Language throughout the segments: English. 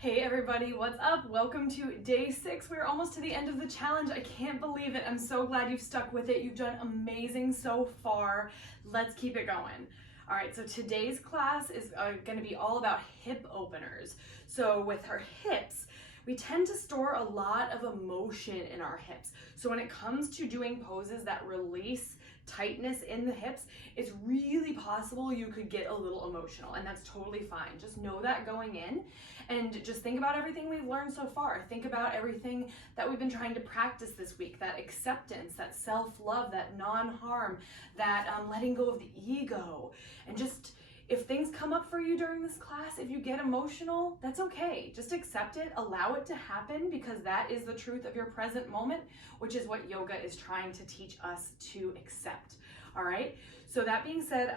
Hey everybody, what's up? Welcome to day 6. We're almost to the end of the challenge. I can't believe it. I'm so glad you've stuck with it. You've done amazing so far. Let's keep it going. All right, so today's class is going to be all about hip openers. So with our hips, we tend to store a lot of emotion in our hips. So when it comes to doing poses that release tightness in the hips, it's really possible you could get a little emotional, and that's totally fine. Just know that going in, and just think about everything we've learned so far. Think about everything that we've been trying to practice this week, that acceptance, that self-love, that non-harm, that letting go of the ego. And just, if things come up for you during this class, if you get emotional, that's okay. Just accept it, allow it to happen, because that is the truth of your present moment, which is what yoga is trying to teach us to accept. All right, so that being said,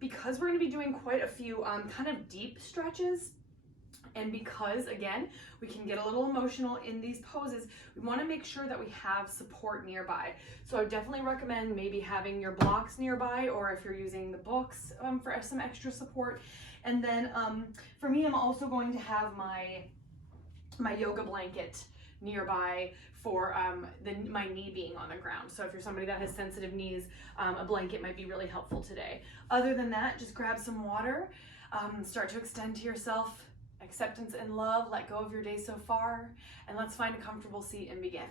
because we're going to be doing quite a few kind of deep stretches, and because, again, we can get a little emotional in these poses, we want to make sure that we have support nearby. So I would definitely recommend maybe having your blocks nearby, or if you're using the books for some extra support. And then for me, I'm also going to have my yoga blanket nearby for my knee being on the ground. So if you're somebody that has sensitive knees, a blanket might be really helpful today. Other than that, just grab some water, start to extend to yourself acceptance and love, let go of your day so far, and let's find a comfortable seat and begin.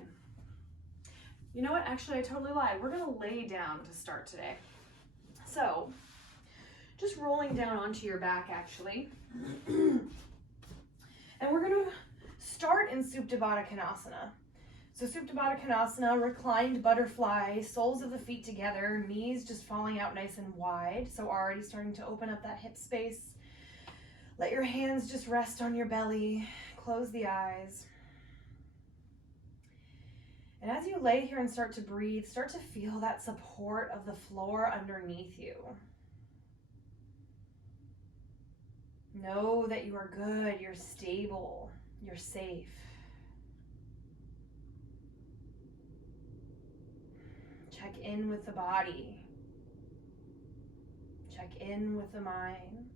You know what, actually I totally lied. We're gonna lay down to start today. So just rolling down onto your back actually. And we're gonna start in Supta Baddha Konasana. So Supta Baddha Konasana, reclined butterfly, soles of the feet together, knees just falling out nice and wide. So already starting to open up that hip space. Let your hands just rest on your belly. Close the eyes. And as you lay here and start to breathe, start to feel that support of the floor underneath you. Know that you are good, you're stable, you're safe. Check in with the body. Check in with the mind.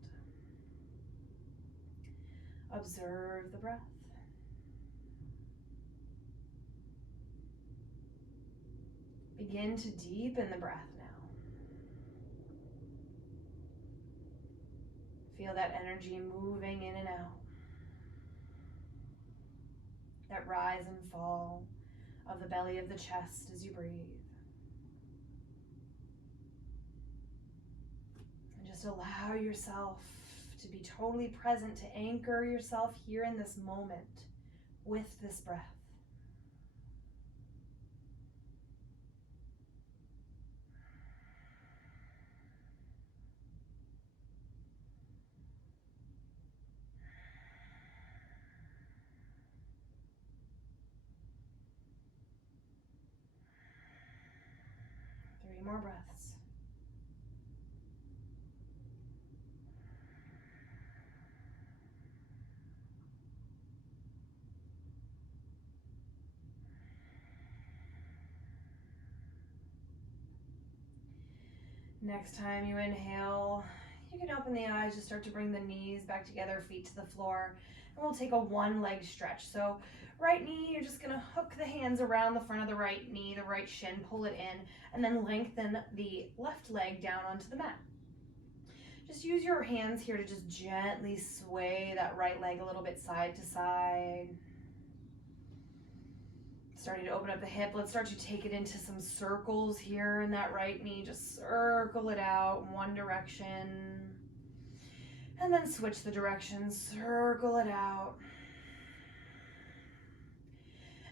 Observe the breath. Begin to deepen the breath now. Feel that energy moving in and out. That rise and fall of the belly of the chest as you breathe. And just allow yourself to be totally present, to anchor yourself here in this moment with this breath. Three more breaths. Next time you inhale, you can open the eyes, just start to bring the knees back together, feet to the floor, and we'll take a one leg stretch. So right knee, you're just gonna hook the hands around the front of the right knee, the right shin, pull it in, and then lengthen the left leg down onto the mat. Just use your hands here to just gently sway that right leg a little bit side to side. Starting to open up the hip, let's start to take it into some circles here in that right knee. Just circle it out in one direction. And then switch the direction, circle it out.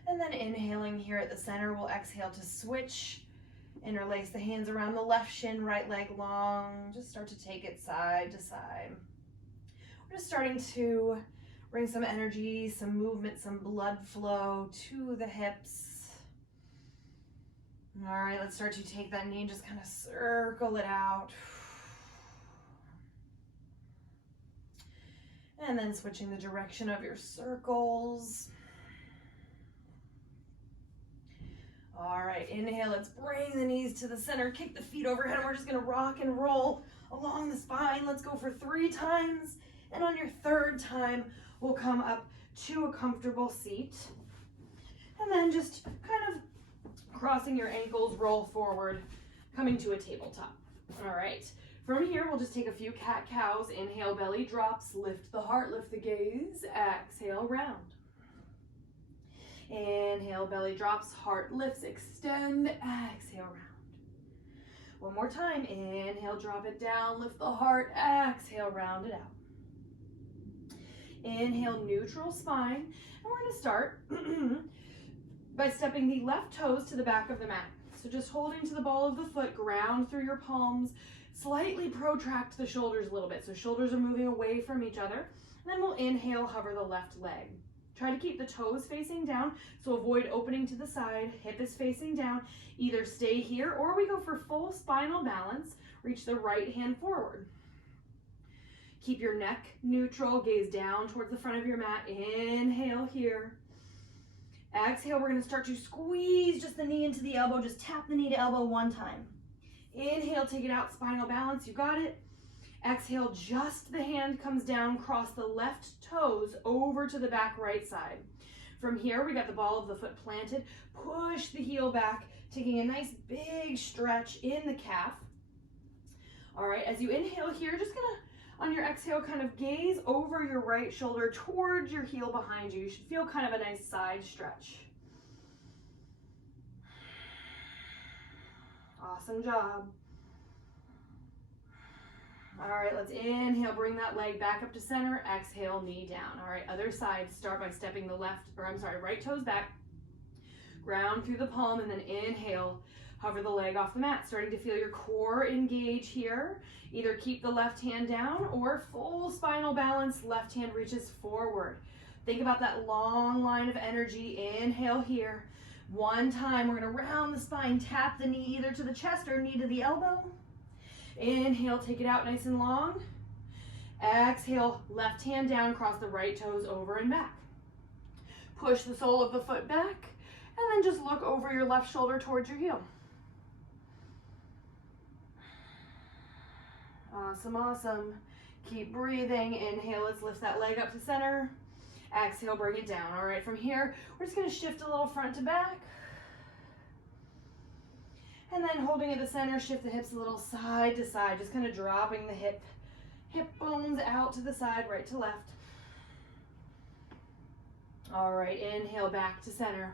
And then inhaling here at the center, we'll exhale to switch. Interlace the hands around the left shin, right leg long. Just start to take it side to side. We're just starting to bring some energy, some movement, some blood flow to the hips. All right, let's start to take that knee and just kind of circle it out. And then switching the direction of your circles. All right, inhale, let's bring the knees to the center, kick the feet overhead, and we're just gonna rock and roll along the spine. Let's go for 3 times, and on your third time, we'll come up to a comfortable seat. And then just kind of crossing your ankles, roll forward, coming to a tabletop. All right. From here, we'll just take a few cat-cows. Inhale, belly drops, lift the heart, lift the gaze. Exhale, round. Inhale, belly drops, heart lifts, extend. Exhale, round. One more time. Inhale, drop it down, lift the heart. Exhale, round it out. Inhale, neutral spine. And we're going to start by stepping the left toes to the back of the mat. So just holding to the ball of the foot, ground through your palms, slightly protract the shoulders a little bit. So shoulders are moving away from each other. And then we'll inhale, hover the left leg. Try to keep the toes facing down, so avoid opening to the side. Hip is facing down. Either stay here or we go for full spinal balance. Reach the right hand forward. Keep your neck neutral, gaze down towards the front of your mat. Inhale here. Exhale, we're going to start to squeeze just the knee into the elbow. Just tap the knee to elbow one time. Inhale, take it out, spinal balance. You got it. Exhale, just the hand comes down, cross the left toes over to the back right side. From here, we got the ball of the foot planted. Push the heel back, taking a nice big stretch in the calf. All right, as you inhale here, just gonna, on your exhale, kind of gaze over your right shoulder towards your heel behind you. You should feel kind of a nice side stretch. Awesome job. All right, let's inhale, bring that leg back up to center. Exhale, knee down. All right, other side, start by stepping the right toes back. Ground through the palm and then inhale, hover the leg off the mat. Starting to feel your core engage here. Either keep the left hand down or full spinal balance, left hand reaches forward. Think about that long line of energy. Inhale here. One time, we're gonna round the spine, tap the knee either to the chest or knee to the elbow. Inhale, take it out nice and long. Exhale, left hand down, cross the right toes over and back. Push the sole of the foot back, and then just look over your left shoulder towards your heel. Awesome, awesome. Keep breathing. Inhale, let's lift that leg up to center. Exhale, bring it down. All right, from here, we're just gonna shift a little front to back. And then holding at the center, shift the hips a little side to side, just kind of dropping the hip bones out to the side, right to left. All right, inhale back to center.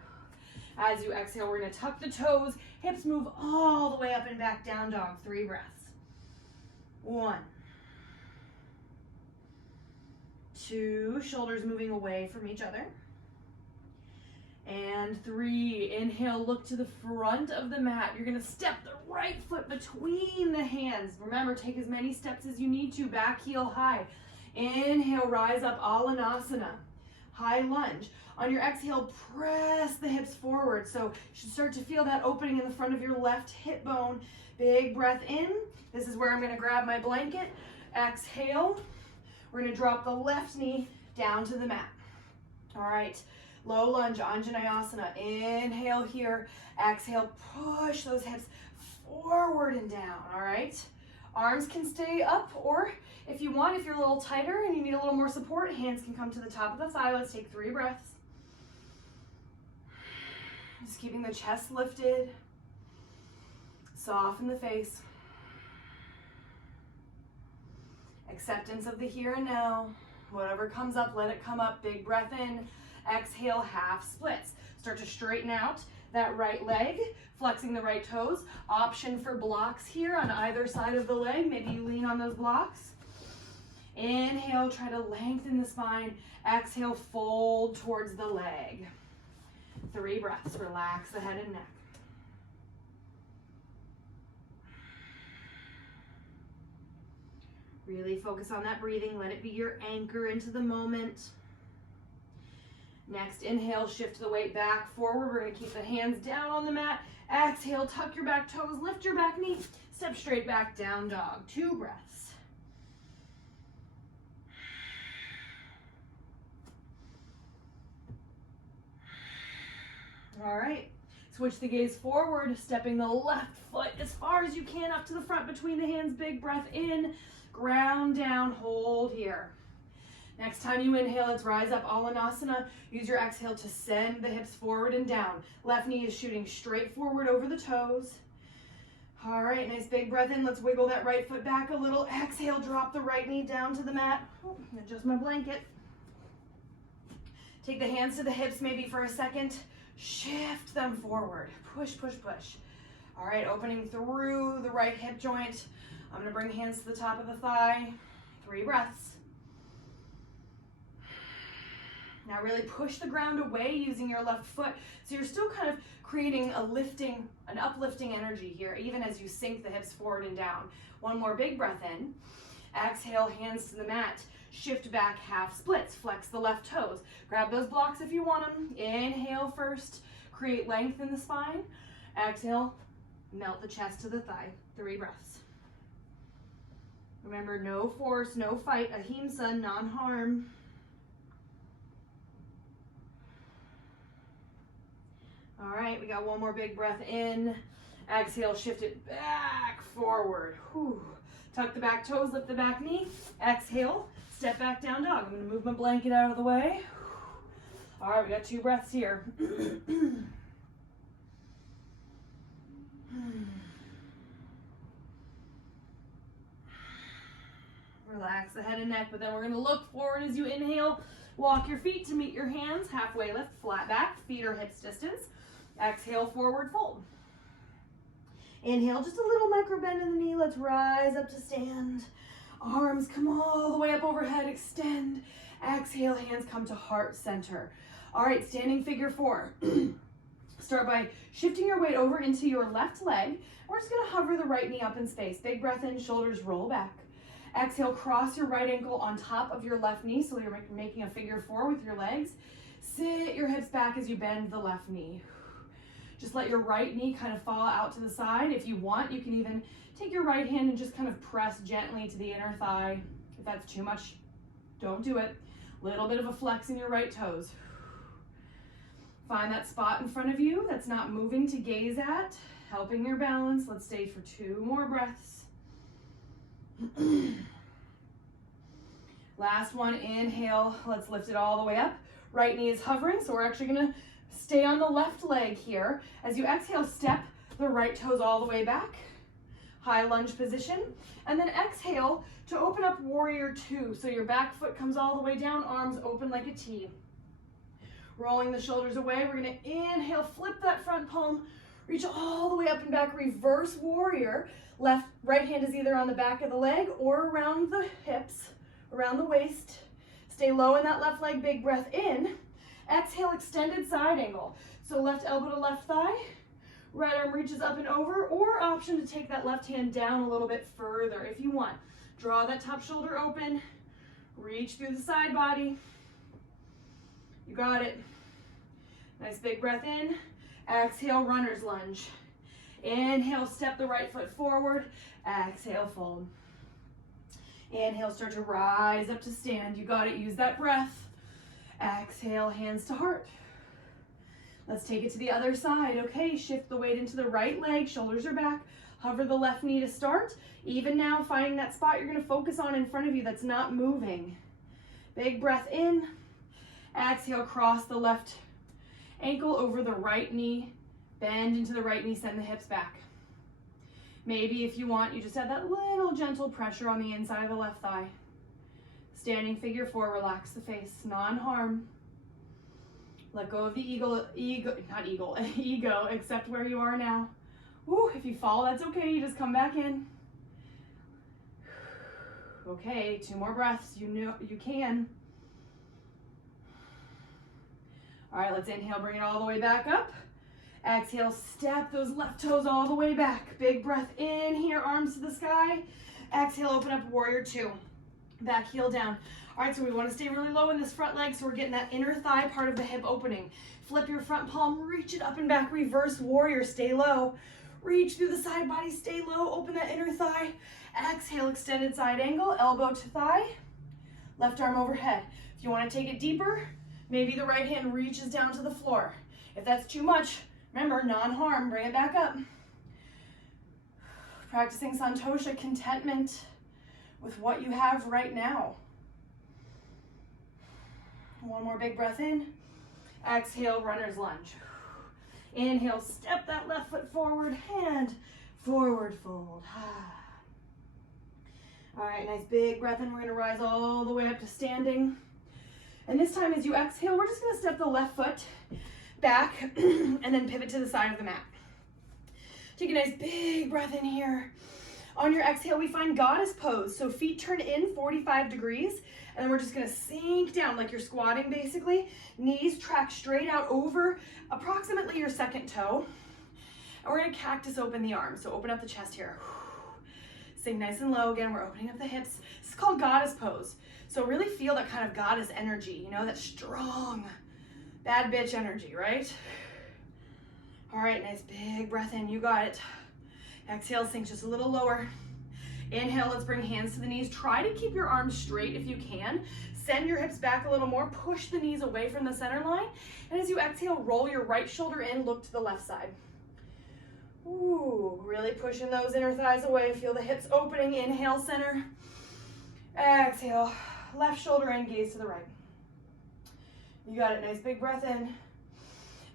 As you exhale, we're gonna tuck the toes, hips move all the way up and back, down dog, 3 breaths. 1, 2, shoulders moving away from each other. And 3, inhale, look to the front of the mat. You're gonna step the right foot between the hands. Remember, take as many steps as you need to, back heel high. Inhale, rise up, Alanasana, high lunge. On your exhale, press the hips forward. So you should start to feel that opening in the front of your left hip bone. Big breath in. This is where I'm gonna grab my blanket. Exhale, we're gonna drop the left knee down to the mat. All right. Low lunge, Anjaneyasana. Inhale here. Exhale, push those hips forward and down, all right? Arms can stay up, or if you want, if you're a little tighter and you need a little more support, hands can come to the top of the thigh. Let's take 3 breaths. Just keeping the chest lifted. Soften the face. Acceptance of the here and now. Whatever comes up, let it come up. Big breath in. Exhale, half splits. Start to straighten out that right leg, flexing the right toes. Option for blocks here on either side of the leg. Maybe you lean on those blocks. Inhale, try to lengthen the spine. Exhale, fold towards the leg. 3 breaths, relax the head and neck. Really focus on that breathing. Let it be your anchor into the moment. Next, inhale, shift the weight back forward. We're gonna keep the hands down on the mat. Exhale, tuck your back toes, lift your back knee, step straight back, down dog. 2 breaths. All right, switch the gaze forward, stepping the left foot as far as you can up to the front between the hands. Big breath in, ground down, hold here. Next time you inhale, let's rise up, Alanasana. Use your exhale to send the hips forward and down. Left knee is shooting straight forward over the toes. All right, nice big breath in. Let's wiggle that right foot back a little. Exhale, drop the right knee down to the mat. Adjust my blanket. Take the hands to the hips maybe for a second. Shift them forward. Push, push, push. All right, opening through the right hip joint. I'm gonna bring hands to the top of the thigh. 3 breaths. Now really push the ground away using your left foot. So you're still kind of creating an uplifting energy here, even as you sink the hips forward and down. One more big breath in. Exhale, hands to the mat. Shift back, half splits. Flex the left toes. Grab those blocks if you want them. Inhale first. Create length in the spine. Exhale, melt the chest to the thigh. 3 breaths. Remember, no force, no fight. Ahimsa, non-harm. All right, we got one more big breath in. Exhale, shift it back forward. Whew. Tuck the back toes, lift the back knee. Exhale, step back down dog. I'm gonna move my blanket out of the way. All right, we got 2 breaths here. Relax the head and neck, but then we're gonna look forward as you inhale. Walk your feet to meet your hands. Halfway lift, flat back, feet are hips distance. Exhale, forward fold. Inhale, just a little micro bend in the knee. Let's rise up to stand. Arms come all the way up overhead, extend. Exhale, hands come to heart center. All right, standing figure 4. Start by shifting your weight over into your left leg. We're just gonna hover the right knee up in space. Big breath in, shoulders roll back. Exhale, cross your right ankle on top of your left knee, so you're making a figure 4 with your legs. Sit your hips back as you bend the left knee. Just let your right knee kind of fall out to the side. If you want, you can even take your right hand and just kind of press gently to the inner thigh. If that's too much, don't do it. Little bit of a flex in your right toes. Find that spot in front of you that's not moving to gaze at, helping your balance. Let's stay for 2 more breaths. Last one, inhale. Let's lift it all the way up. Right knee is hovering, so we're actually gonna stay on the left leg here. As you exhale, step the right toes all the way back. High lunge position. And then exhale to open up warrior 2. So your back foot comes all the way down, arms open like a T. Rolling the shoulders away, we're gonna inhale, flip that front palm, reach all the way up and back, reverse warrior. Right hand is either on the back of the leg or around the hips, around the waist. Stay low in that left leg, big breath in. Exhale, extended side angle. So left elbow to left thigh, right arm reaches up and over, or option to take that left hand down a little bit further if you want. Draw that top shoulder open, reach through the side body. You got it. Nice big breath in. Exhale, runner's lunge. Inhale, step the right foot forward. Exhale, fold. Inhale, start to rise up to stand. You got it, use that breath. Exhale, hands to heart. Let's take it to the other side. Okay, shift the weight into the right leg, shoulders are back. Hover the left knee to start. Even now, finding that spot you're gonna focus on in front of you that's not moving. Big breath in. Exhale, cross the left ankle over the right knee. Bend into the right knee, send the hips back. Maybe if you want, you just have that little gentle pressure on the inside of the left thigh. Standing figure 4, relax the face, non-harm. Let go of the ego, accept where you are now. Woo, if you fall, that's okay, you just come back in. Okay, 2 more breaths, you know you can. All right, let's inhale, bring it all the way back up. Exhale, step those left toes all the way back. Big breath in here, arms to the sky. Exhale, open up warrior 2. Back heel down. All right, so we want to stay really low in this front leg, so we're getting that inner thigh part of the hip opening. Flip your front palm, reach it up and back, reverse warrior, stay low. Reach through the side body, stay low, open that inner thigh. Exhale, extended side angle, elbow to thigh, left arm overhead. If you want to take it deeper, maybe the right hand reaches down to the floor. If that's too much, remember, non-harm, bring it back up. Practicing Santosha, contentment with what you have right now. One more big breath in. Exhale, runner's lunge. Inhale, step that left foot forward, hand forward fold. All right, nice big breath in. We're gonna rise all the way up to standing. And this time as you exhale, we're just gonna step the left foot back and then pivot to the side of the mat. Take a nice big breath in here. On your exhale, we find goddess pose. So feet turn in 45 degrees, and then we're just gonna sink down like you're squatting basically. Knees track straight out over approximately your second toe. And we're gonna cactus open the arms. So open up the chest here. Sink nice and low again. We're opening up the hips. This is called goddess pose. So really feel that kind of goddess energy, you know, that strong, bad bitch energy, right? All right, nice big breath in. You got it. Exhale, sink just a little lower. Inhale, let's bring hands to the knees. Try to keep your arms straight if you can. Send your hips back a little more. Push the knees away from the center line. And as you exhale, roll your right shoulder in, look to the left side. Ooh, really pushing those inner thighs away. Feel the hips opening. Inhale, center. Exhale, left shoulder in, gaze to the right. You got it, nice big breath in.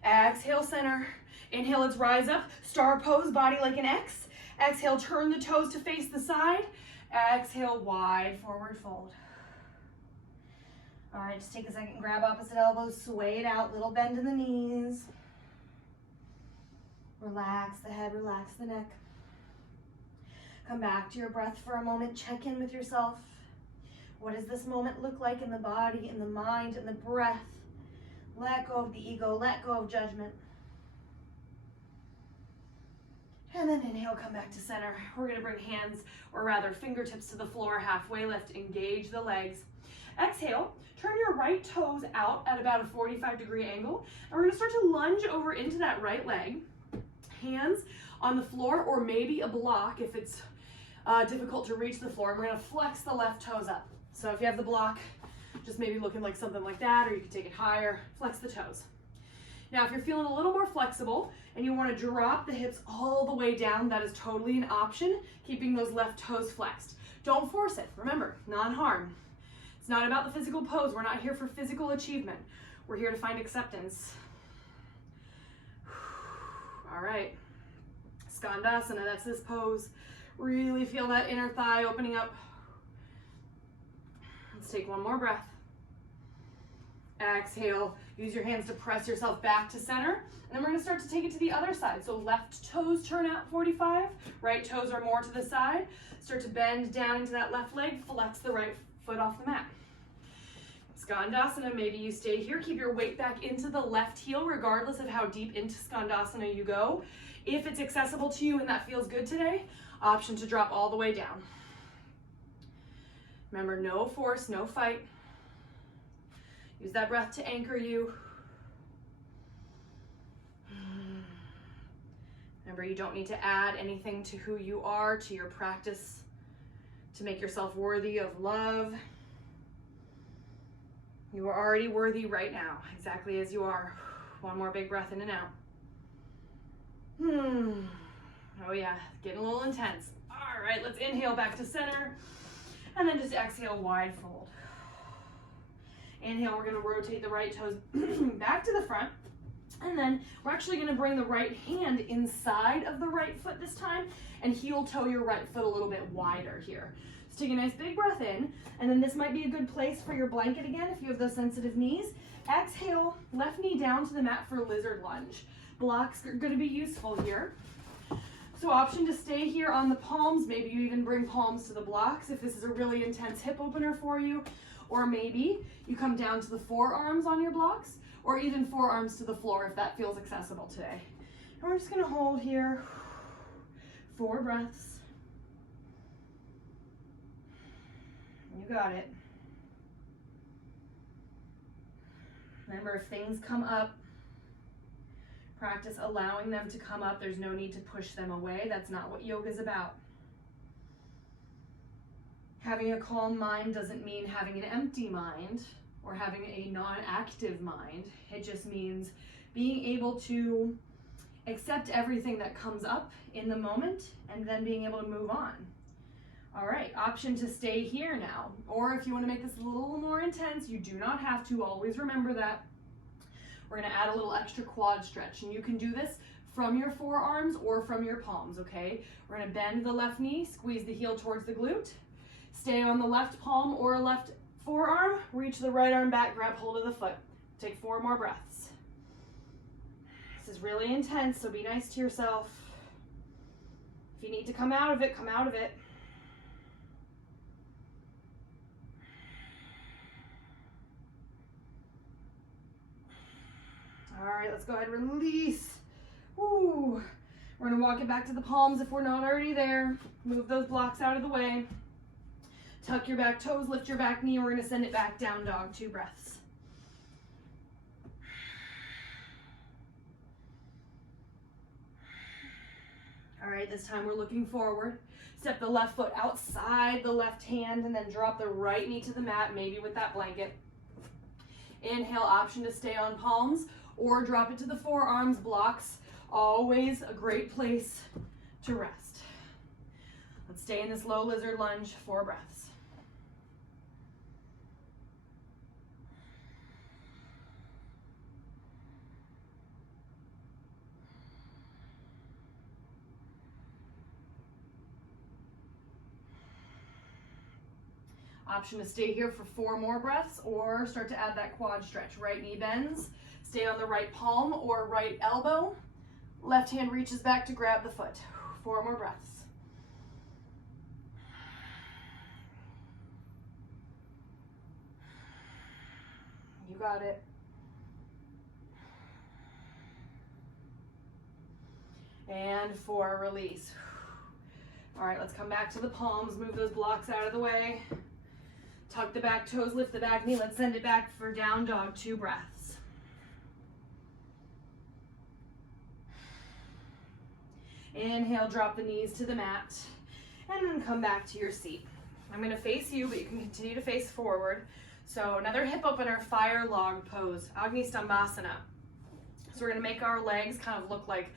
Exhale, center. Inhale, let's rise up. Star pose, body like an X. Exhale, turn the toes to face the side. Exhale, wide forward fold. All right, just take a second, grab opposite elbows, sway it out, little bend in the knees. Relax the head, relax the neck. Come back to your breath for a moment, check in with yourself. What does this moment look like in the body, in the mind, in the breath? Let go of the ego, let go of judgment. And then inhale, come back to center. We're gonna bring hands, or rather fingertips to the floor, halfway lift, engage the legs. Exhale, turn your right toes out at about a 45-degree angle. And we're gonna start to lunge over into that right leg. Hands on the floor, or maybe a block if it's difficult to reach the floor. And we're gonna flex the left toes up. So if you have the block, just maybe looking like something like that, or you can take it higher, flex the toes. Now, if you're feeling a little more flexible and you want to drop the hips all the way down, that is totally an option, keeping those left toes flexed. Don't force it. Remember, non-harm. It's not about the physical pose. We're not here for physical achievement. We're here to find acceptance. All right. Skandasana, that's this pose. Really feel that inner thigh opening up. Let's take one more breath. Exhale, use your hands to press yourself back to center. And then we're gonna start to take it to the other side. So left toes turn out 45, right toes are more to the side. Start to bend down into that left leg, flex the right foot off the mat. Skandasana, maybe you stay here, keep your weight back into the left heel regardless of how deep into Skandasana you go. If it's accessible to you and that feels good today, option to drop all the way down. Remember, no force, no fight. Use that breath to anchor you. Remember, you don't need to add anything to who you are, to your practice, to make yourself worthy of love. You are already worthy right now, exactly as you are. One more big breath in and out. Oh yeah, getting a little intense. All right, let's inhale back to center, and then just exhale, wide fold. Inhale, we're gonna rotate the right toes back to the front, and then we're actually gonna bring the right hand inside of the right foot this time, and heel toe your right foot a little bit wider here. So take a nice big breath in, and then this might be a good place for your blanket again if you have those sensitive knees. Exhale, left knee down to the mat for lizard lunge. Blocks are gonna be useful here. So option to stay here on the palms, maybe you even bring palms to the blocks if this is a really intense hip opener for you. Or maybe you come down to the forearms on your blocks, or even forearms to the floor if that feels accessible today. And we're just gonna hold here, 4 breaths. You got it. Remember, if things come up, practice allowing them to come up. There's no need to push them away. That's not what yoga is about. Having a calm mind doesn't mean having an empty mind or having a non-active mind. It just means being able to accept everything that comes up in the moment and then being able to move on. All right, option to stay here now. Or if you want to make this a little more intense, you do not have to. Always remember that. We're going to add a little extra quad stretch, and you can do this from your forearms or from your palms, okay? We're going to bend the left knee, squeeze the heel towards the glute, stay on the left palm or left forearm, reach the right arm back, grab hold of the foot. Take 4 more breaths. This is really intense, so be nice to yourself. If you need to come out of it, come out of it. All right, let's go ahead and release. Woo. We're gonna walk it back to the palms if we're not already there. Move those blocks out of the way. Tuck your back toes, lift your back knee. We're gonna send it back, down dog, 2 breaths. All right, this time we're looking forward. Step the left foot outside the left hand and then drop the right knee to the mat, maybe with that blanket. Inhale, option to stay on palms or drop it to the forearms, blocks. Always a great place to rest. Let's stay in this low lizard lunge, 4 breaths. Option to stay here for 4 more breaths or start to add that quad stretch. Right knee bends, stay on the right palm or right elbow. Left hand reaches back to grab the foot. 4 more breaths. You got it. And 4, release. All right, let's come back to the palms. Move those blocks out of the way. Tuck the back toes, lift the back knee. Let's send it back for down dog, 2 breaths. Inhale, drop the knees to the mat, and then come back to your seat. I'm gonna face you, but you can continue to face forward. So another hip opener, fire log pose, Skandasana. So we're gonna make our legs kind of look like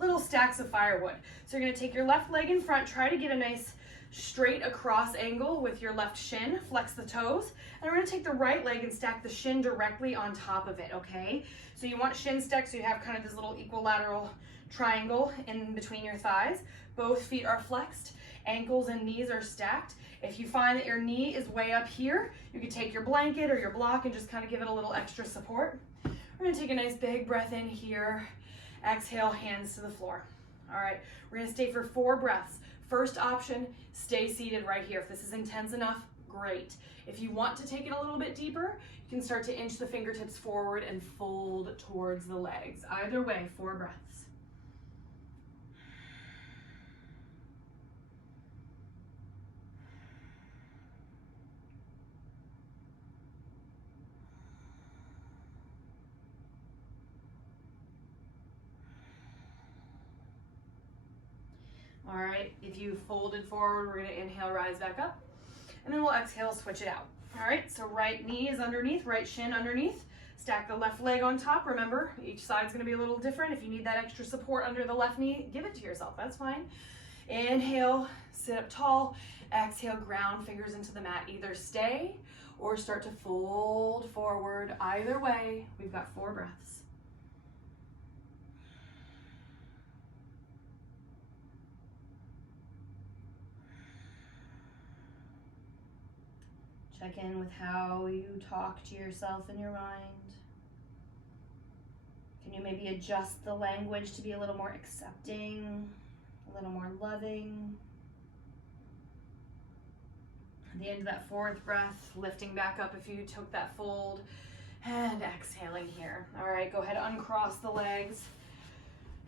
little stacks of firewood. So you're gonna take your left leg in front, try to get a nice straight across angle with your left shin, flex the toes, and we're gonna take the right leg and stack the shin directly on top of it, okay? So you want shin stacked so you have kind of this little equilateral triangle in between your thighs. Both feet are flexed, ankles and knees are stacked. If you find that your knee is way up here, you can take your blanket or your block and just kind of give it a little extra support. We're gonna take a nice big breath in here. Exhale, hands to the floor. All right, we're gonna stay for 4 breaths. First option, stay seated right here. If this is intense enough, great. If you want to take it a little bit deeper, you can start to inch the fingertips forward and fold towards the legs. Either way, 4 breaths. All right, if you folded forward, we're gonna inhale, rise back up, and then we'll exhale, switch it out. All right, so right knee is underneath, right shin underneath. Stack the left leg on top. Remember, each side's gonna be a little different. If you need that extra support under the left knee, give it to yourself, that's fine. Inhale, sit up tall. Exhale, ground fingers into the mat. Either stay or start to fold forward. Either way, we've got 4 breaths. Check in with how you talk to yourself in your mind. Can you maybe adjust the language to be a little more accepting, a little more loving? At the end of that 4th breath, lifting back up if you took that fold, and exhaling here. All right, go ahead, uncross the legs.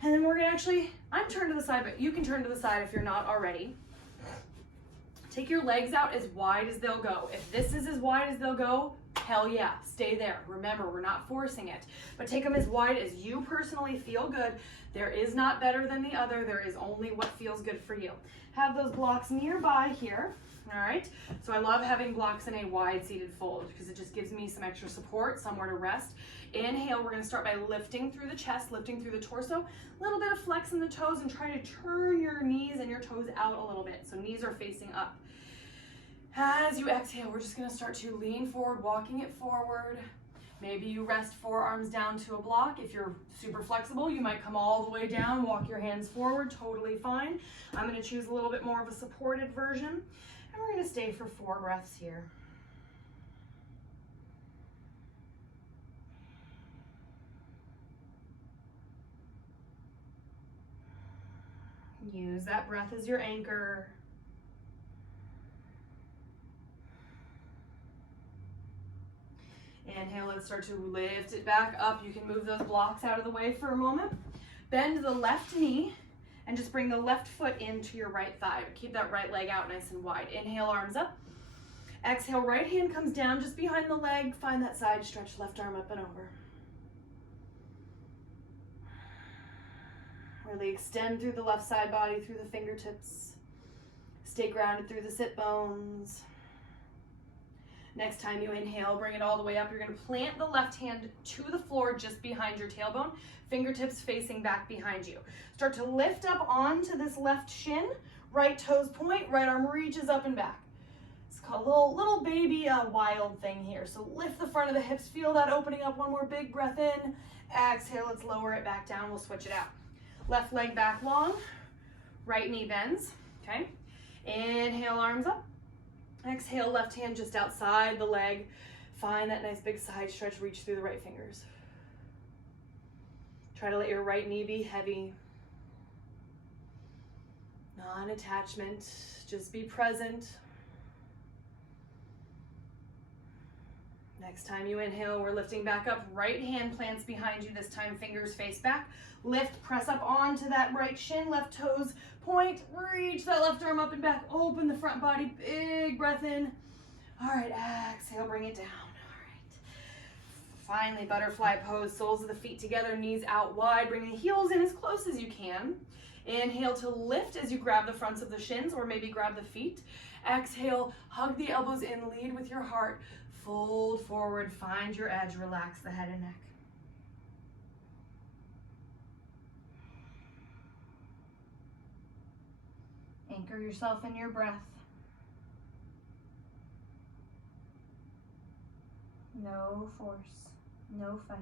And then we're gonna actually, I'm turned to the side, but you can turn to the side if you're not already. Take your legs out as wide as they'll go. If this is as wide as they'll go, hell yeah, stay there. Remember, we're not forcing it, but take them as wide as you personally feel good. There is not better than the other. There is only what feels good for you. Have those blocks nearby here. All right, so I love having blocks in a wide seated fold because it just gives me some extra support, somewhere to rest. Inhale, we're gonna start by lifting through the chest, lifting through the torso, a little bit of flex in the toes, and try to turn your knees and your toes out a little bit. So knees are facing up. As you exhale, we're just gonna start to lean forward, walking it forward. Maybe you rest forearms down to a block. If you're super flexible, you might come all the way down, walk your hands forward, totally fine. I'm gonna choose a little bit more of a supported version, and we're gonna stay for 4 breaths here. Use that breath as your anchor. Inhale, let's start to lift it back up. You can move those blocks out of the way for a moment. Bend the left knee and just bring the left foot into your right thigh. Keep that right leg out nice and wide. Inhale, arms up. Exhale, right hand comes down just behind the leg. Find that side stretch, left arm up and over. Really extend through the left side body, through the fingertips. Stay grounded through the sit bones. Next time you inhale, bring it all the way up. You're gonna plant the left hand to the floor just behind your tailbone, fingertips facing back behind you. Start to lift up onto this left shin, right toes point, right arm reaches up and back. It's called a little baby wild thing here. So lift the front of the hips, feel that opening up. One more big breath in. Exhale, let's lower it back down. We'll switch it out. Left leg back long, right knee bends, okay? Inhale, arms up. Exhale, left hand just outside the leg. Find that nice big side stretch, reach through the right fingers. Try to let your right knee be heavy. Non-attachment, just be present. Next time you inhale, we're lifting back up. Right hand plants behind you, this time fingers face back. Lift, press up onto that right shin, left toes point, reach that left arm up and back, open the front body, big breath in. All right, exhale, bring it down. All right. Finally, butterfly pose, soles of the feet together, knees out wide, bring the heels in as close as you can. Inhale to lift as you grab the fronts of the shins or maybe grab the feet. Exhale, hug the elbows in, lead with your heart. Fold forward, find your edge, relax the head and neck. Anchor yourself in your breath. No force, no fight.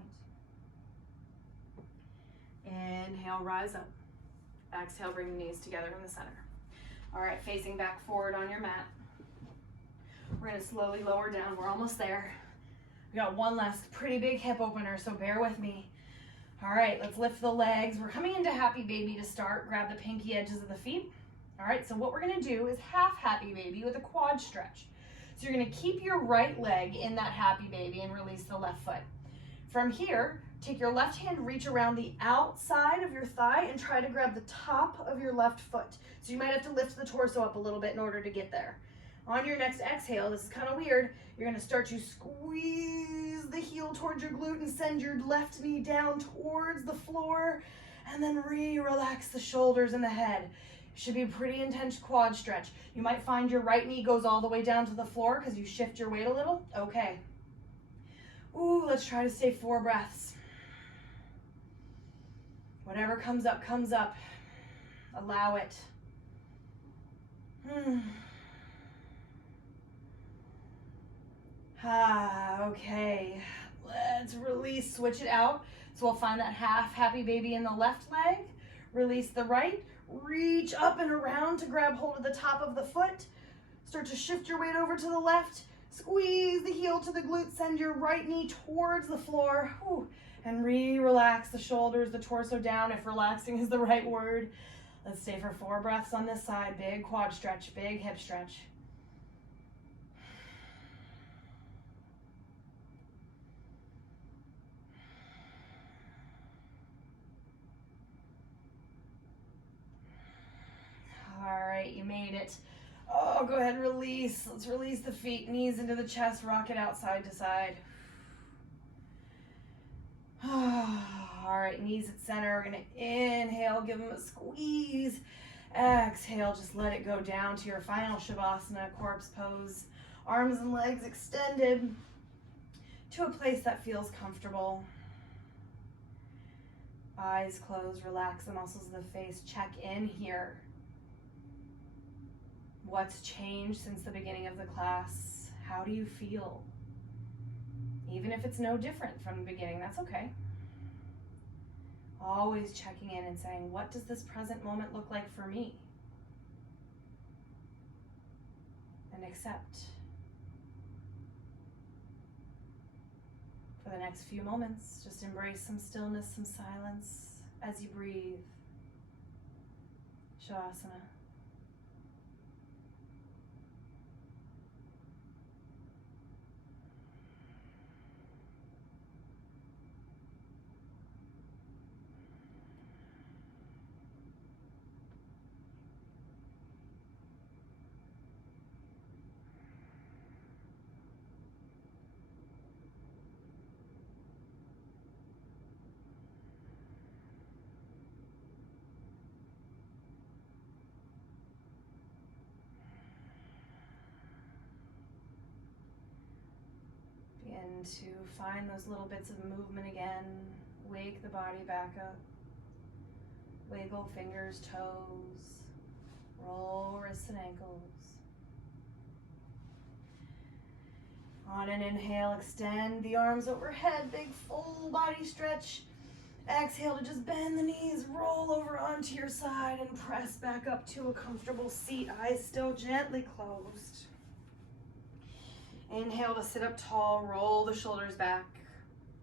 Inhale, rise up. Exhale, bring the knees together in the center. All right, facing back forward on your mat. We're gonna slowly lower down, we're almost there. We got one last pretty big hip opener, so bear with me. All right, let's lift the legs. We're coming into happy baby to start. Grab the pinky edges of the feet. All right, so what we're gonna do is half happy baby with a quad stretch. So you're gonna keep your right leg in that happy baby and release the left foot. From here, take your left hand, reach around the outside of your thigh and try to grab the top of your left foot. So you might have to lift the torso up a little bit in order to get there. On your next exhale, this is kind of weird, you're gonna start to squeeze the heel towards your glute and send your left knee down towards the floor, and then relax the shoulders and the head. Should be a pretty intense quad stretch. You might find your right knee goes all the way down to the floor because you shift your weight a little. Okay. Ooh, let's try to stay 4 breaths. Whatever comes up, comes up. Allow it. Okay. Let's release, switch it out. So we'll find that half happy baby in the left leg. Release the right. Reach up and around to grab hold of the top of the foot. Start to shift your weight over to the left. Squeeze the heel to the glute. Send your right knee towards the floor. And relax the shoulders, the torso down, if relaxing is the right word. Let's stay for 4 breaths on this side. Big quad stretch, big hip stretch. All right, you made it. Oh, go ahead, release. Let's release the feet, knees into the chest, rock it out side to side. All right, knees at center. We're gonna inhale, give them a squeeze. Exhale, just let it go down to your final Shavasana, corpse pose. Arms and legs extended to a place that feels comfortable. Eyes closed, relax the muscles of the face. Check in here. What's changed since the beginning of the class? How do you feel? Even if it's no different from the beginning, that's okay. Always checking in and saying, what does this present moment look like for me? And accept. For the next few moments, just embrace some stillness, some silence as you breathe. Shavasana. Begin to find those little bits of movement again. Wake the body back up. Wiggle fingers, toes. Roll wrists and ankles. On an inhale, extend the arms overhead, big full body stretch. Exhale to just bend the knees, roll over onto your side and press back up to a comfortable seat. Eyes still gently closed. Inhale to sit up tall, roll the shoulders back,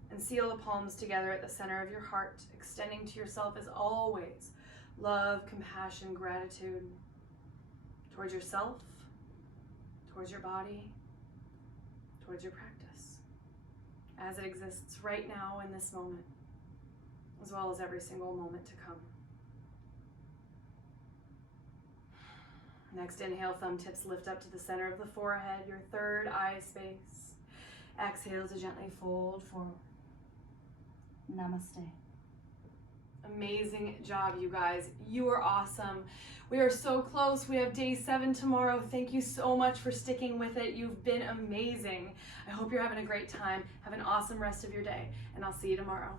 and seal the palms together at the center of your heart, extending to yourself as always. Love, compassion, gratitude towards yourself, towards your body, towards your practice, as it exists right now in this moment, as well as every single moment to come. Next inhale, thumb tips lift up to the center of the forehead, your third eye space. Exhale to gently fold forward. Namaste. Amazing job, you guys. You are awesome. We are so close. We have day 7 tomorrow. Thank you so much for sticking with it. You've been amazing. I hope you're having a great time. Have an awesome rest of your day, and I'll see you tomorrow.